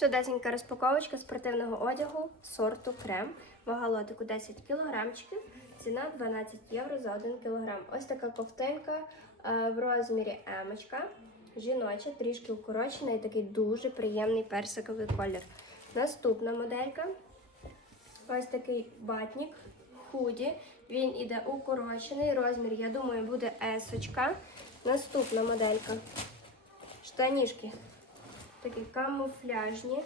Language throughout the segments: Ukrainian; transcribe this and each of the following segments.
Чудесенька розпаковочка спортивного одягу сорту крем. Вага лотику 10 кілограмчиків, ціна 12 євро за 1 кілограм. Ось така ковтинка е, в розмірі емочка, жіноча, трішки укорочена і такий дуже приємний персиковий колір. Наступна моделька. Ось такий батник, худі. Він іде укорочений. Розмір, я думаю, буде есочка. Наступна моделька. Штанішки. Такі камуфляжні,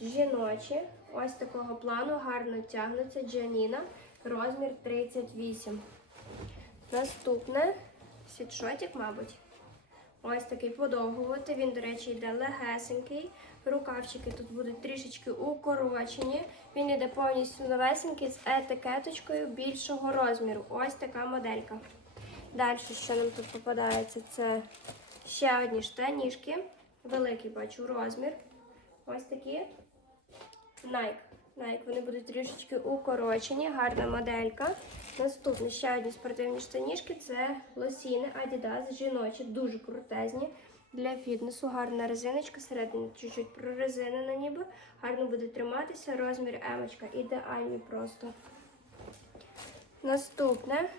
жіночі. Ось такого плану гарно тягнуться. Джаніна. Розмір 38. Наступне сітшотик, мабуть. Ось такий подовгувати. Він, до речі, йде легесенький. Рукавчики тут будуть трішечки укорочені. Він йде повністю новесенький з етикеточкою більшого розміру. Ось така моделька. Далі, що нам тут попадається, це ще одні штанішки. Великий бачу розмір. Ось такі. Nike. Nike. Вони будуть трішечки укорочені, гарна моделька. Наступні ще одні спортивні штанішки це лосіни Adidas, жіночі, дуже крутезні. Для фітнесу гарна резиночка, середина чуть-чуть прорезинена ніби. Гарно буде триматися. Розмір емочка. Ідеальний просто. Наступне,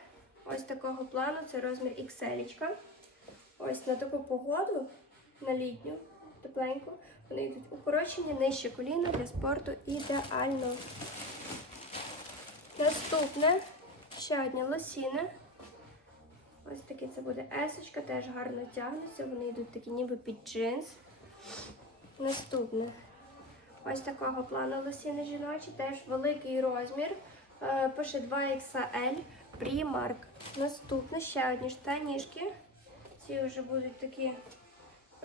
ось такого плану, це розмір XL. Ось на таку погоду, на літню, тепленьку, вони йдуть укорочені, нижче коліна для спорту ідеально. Наступне, ще одні лосіни. Ось такі це буде есочка, теж гарно тягнуться, вони йдуть такі ніби під джинс. Наступне. Ось такого плану лосіни жіночі, теж великий розмір. Е, Пише 2XL Primark. Наступне ще одні штанішки. Ці вже будуть такі,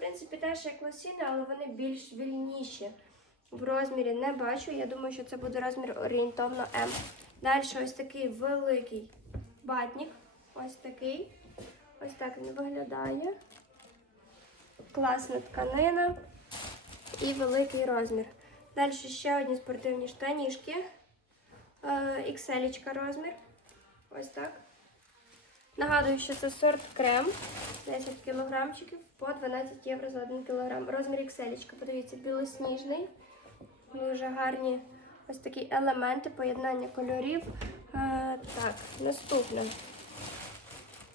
принципі, теж як лосіни, але вони більш вільніші. В розмірі не бачу. Я думаю, що це буде розмір орієнтовно М. Далі ось такий великий батник. Ось такий. Ось так він виглядає. Класна тканина і великий розмір. Далі ще одні спортивні штанішки. Е, XL розмір. Ось так. Нагадую, що це сорт крем. 10 кілограмчиків по 12 євро за 1 кілограм. Розмір XL. Подивіться, білосніжний. Дуже гарні ось такі елементи, поєднання кольорів. Е, так, наступне.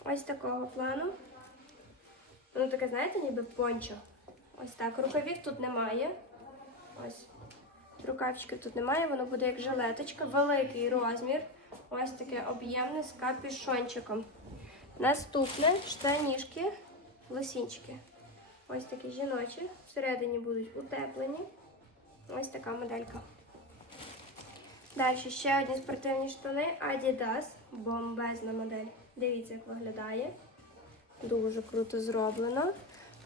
Ось такого плану. Воно таке, знаєте, ніби пончо. Ось так. Рукавів тут немає. Ось. Рукавчиків тут немає, воно буде як жилеточка. Великий розмір. Ось таке об'ємне з капюшончиком. Наступне штанішки, лосінчики. Ось такі жіночі. Всередині будуть утеплені. Ось така моделька. Далі ще одні спортивні штани Adidas. Бомбезна модель. Дивіться, як виглядає. Дуже круто зроблено.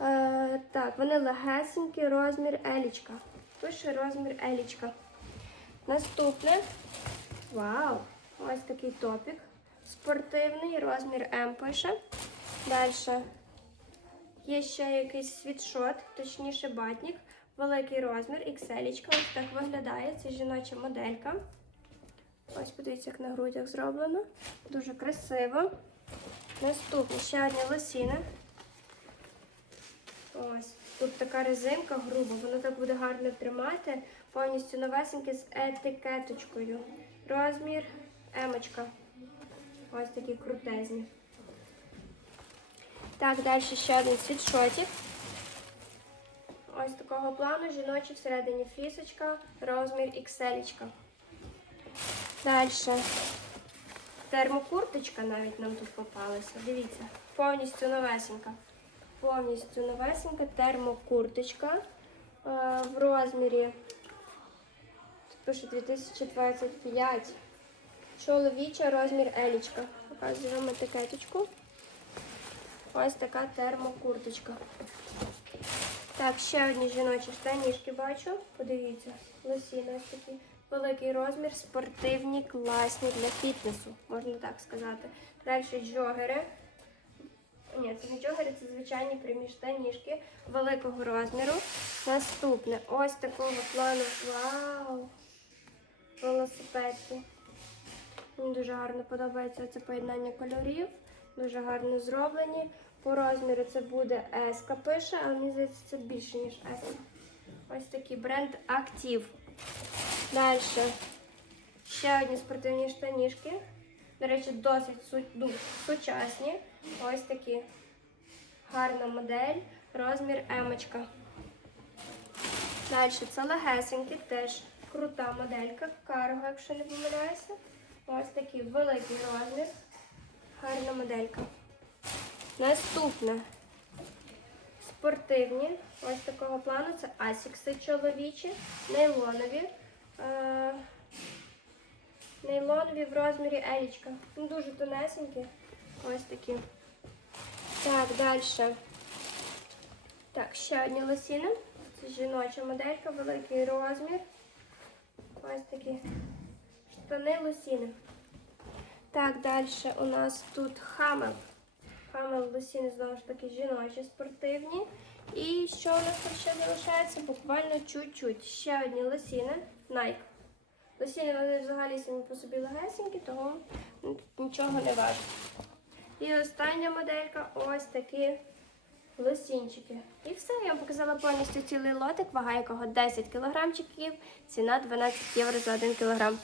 Е, так, вони легесенькі, розмір елічка. Пише розмір елічка. Наступне. Вау! Ось такий топік. Спортивний, розмір М пише. Далі є ще якийсь світшот, точніше батник. Великий розмір, XL. Ось так виглядає. Це жіноча моделька. Ось подивіться, як на грудях зроблено. Дуже красиво. Наступне ще одні лосіни. Ось. Тут така резинка груба, воно так буде гарно тримати. Повністю новесеньке з етикеточкою. Розмір емочка. Ось такі крутезні. Так, далі ще один світшотик. Ось такого плану жіночий всередині фісочка, розмір XL. Далі. Термокурточка навіть нам тут попалася. Дивіться, повністю новесенька. Повністю новесенька термокурточка е, в розмірі. Тут пише 2025. Чоловіча розмір елічка. Показуємо етикеточку. Ось така термокурточка. Так, ще одні жіночі штанішки бачу. Подивіться, лосіни ось такі. Великий розмір, спортивні, класні для фітнесу, можна так сказати. Далі джогери. Ні, це не джогери, це звичайні прямі штанішки великого розміру. Наступне ось такого плану. Вау! Велосипедки. Мені дуже гарно подобається це поєднання кольорів. Дуже гарно зроблені. По розміру це буде S пише, але мені здається, це більше, ніж S. Ось такий бренд Актив. Далі. Ще одні спортивні штанішки. До речі, досить ну, сучасні. Ось такі. Гарна модель. Розмір емочка. Далі це легесенькі, теж крута моделька. Карго, якщо не помиляюся. Ось такий великий розмір. Гарна моделька. Наступне. Спортивні. Ось такого плану. Це асікси чоловічі, нейлонові. Е, нейлонові в розмірі елічка. Ну, дуже тонесенькі. Ось такі. Так, далі. Так, ще одні лосіни. Це жіноча моделька, великий розмір. Ось такі штани лосіни. Так, далі у нас тут хамел. Хамел лосіни знову ж таки жіночі, спортивні. І що у нас тут ще залишається? Буквально чуть-чуть. Ще одні лосіни. Nike. Лосіни вони взагалі самі по собі легесенькі, тому нічого не важко. І остання моделька ось такі лосінчики. І все, я вам показала повністю цілий лотик, вага якого 10 кілограмчиків, ціна 12 євро за 1 кілограм.